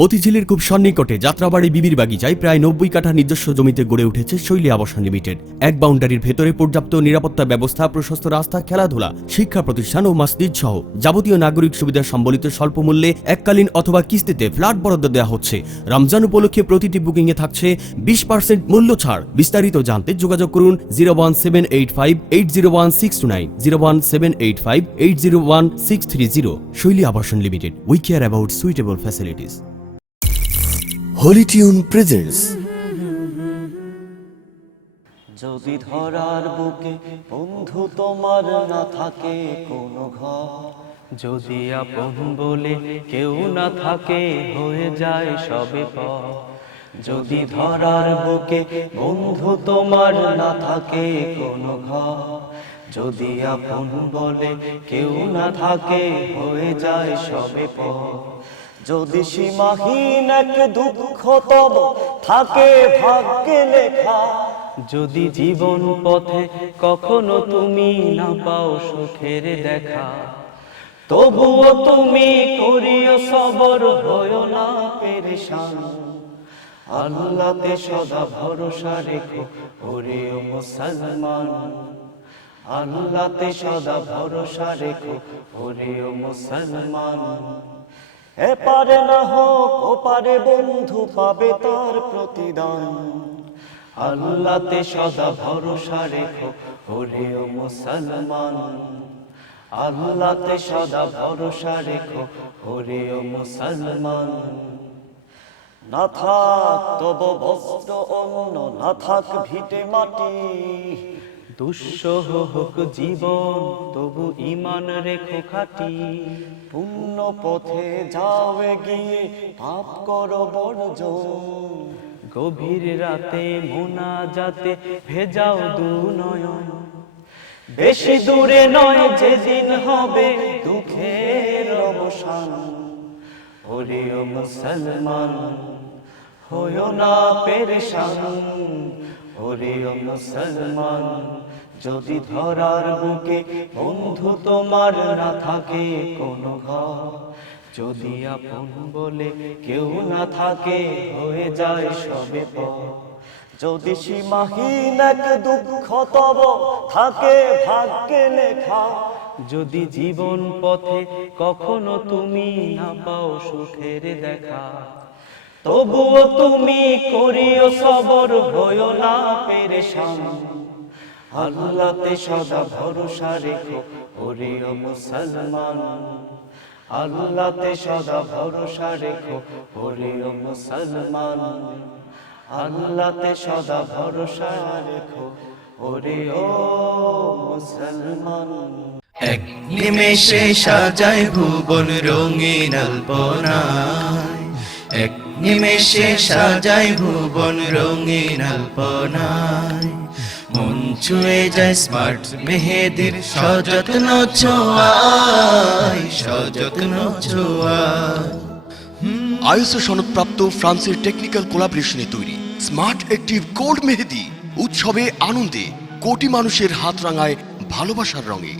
মতিঝিলের খুব সন্নিকটে যাত্রাবাড়ি বিবির বাগিচায় প্রায় নব্বই কাঠা নিজস্ব জমিতে গড়ে উঠেছে শৈলী আবাসন লিমিটেড। এক বাউন্ডারির ভেতরে পর্যাপ্ত নিরাপত্তা ব্যবস্থা, প্রশস্ত রাস্তা, খেলাধুলা, শিক্ষা প্রতিষ্ঠান ও মসজিদ সহ যাবতীয় নাগরিক সুবিধা সম্বলিত স্বল্প মূল্যে এককালীন অথবা কিস্তিতে ফ্ল্যাট বরাদ্দ দেওয়া হচ্ছে। রমজান উপলক্ষে প্রতিটি বুকিং এ থাকছে বিশ পার্সেন্ট মূল্য ছাড়। বিস্তারিত জানতে যোগাযোগ করুন zero one seven eight five eight zero one six two nine, zero one seven eight five eight zero one six three zero. Shoily Abashon limited we care about suitable facilities holy tune presents যদি ধরার বুকে বন্ধু তোমার না থাকে কোনো ঘর, যদি আপন বলে কেউ না থাকে হয়ে যায় সবে পর, যদি ধরার বুকে বন্ধু তোমার না থাকে কোনো ঘর, যদি আপন বলে কেউ না থাকে হয়ে যায় সবে পর যদি সীমাহীন এক দুঃখ তব থাকে ভাগ্যে লেখা। যদি জীবন পথে কখনো তুমি না পাও সুখের দেখা, তবুও তুমি করিও সবর হয় না পেরেশান। আল্লাহতে সদা ভরসা রেখো ওরে মুসলমান। আল্লাহতে সদা ভরসা রেখো ওরে মুসলমান। এপারে না হোক, ওপারে বন্ধু পাবে তার প্রতিদান। আল্লাহতে সদা ভরসা রেখো, ওরে ও মুসলমান। আল্লাহতে সদা ভরসা রেখো, ওরে ও মুসলমান। না থাক, তব বস্ত্র অন্য না থাক ভিটে মাটি। দুঃসহ হোক জীবন তবু ইমান রেখো খাটি। পুণ্য পথে যাও গিয়ে পাপ করো বর্জন। গভীর রাতে মোনা যাতে ভেজাও দু নয়ন বেশি দূরে নয় যেদিন হবে দুঃখের অবসান। ওরে ও মুসলমান হইও না পেরেশান। ওরে ও মুসলমান, যদি ধরার বুকে বন্ধু তোমার না থাকে কোনো ঘর, যদি আপন বলে কেউ না থাকে হয়ে যায় সবে পর, যদি সীমাহীন এক দুঃখ তব থাকে ভাগ্যে লেখা, যদি জীবন পথে কখনো তুমি না পাও সুখের দেখা তবুও তুমি করিও সবর, হইও না পেরেশান। আল্লাহতে সদা ভরসা রেখো ওরে ও মুসলমান। আল্লাহতে সদা ভরসা রেখো ওরে ও মুসলমান। আল্লাহতে সদা ভরসা রেখো ওরে ও মুসলমান। এক নিমেষে সাজায় ভুবন রঙিন আলপনায় এক নিমেষে সাজায় ভুবন রঙিন আলপনায়। মন ছুঁয়ে যায় স্মার্ট মেহেদির সযত্ন ছোঁয়ায় সযত্ন ছোঁয়ায়। আইএসও সনদপ্রাপ্ত ফ্রান্সের টেকনিক্যাল কোলাবরেশনে তৈরি স্মার্ট অ্যাক্টিভ গোল্ড মেহেদি, উৎসবে আনন্দে কোটি মানুষের হাত রাঙায় ভালোবাসার রঙে।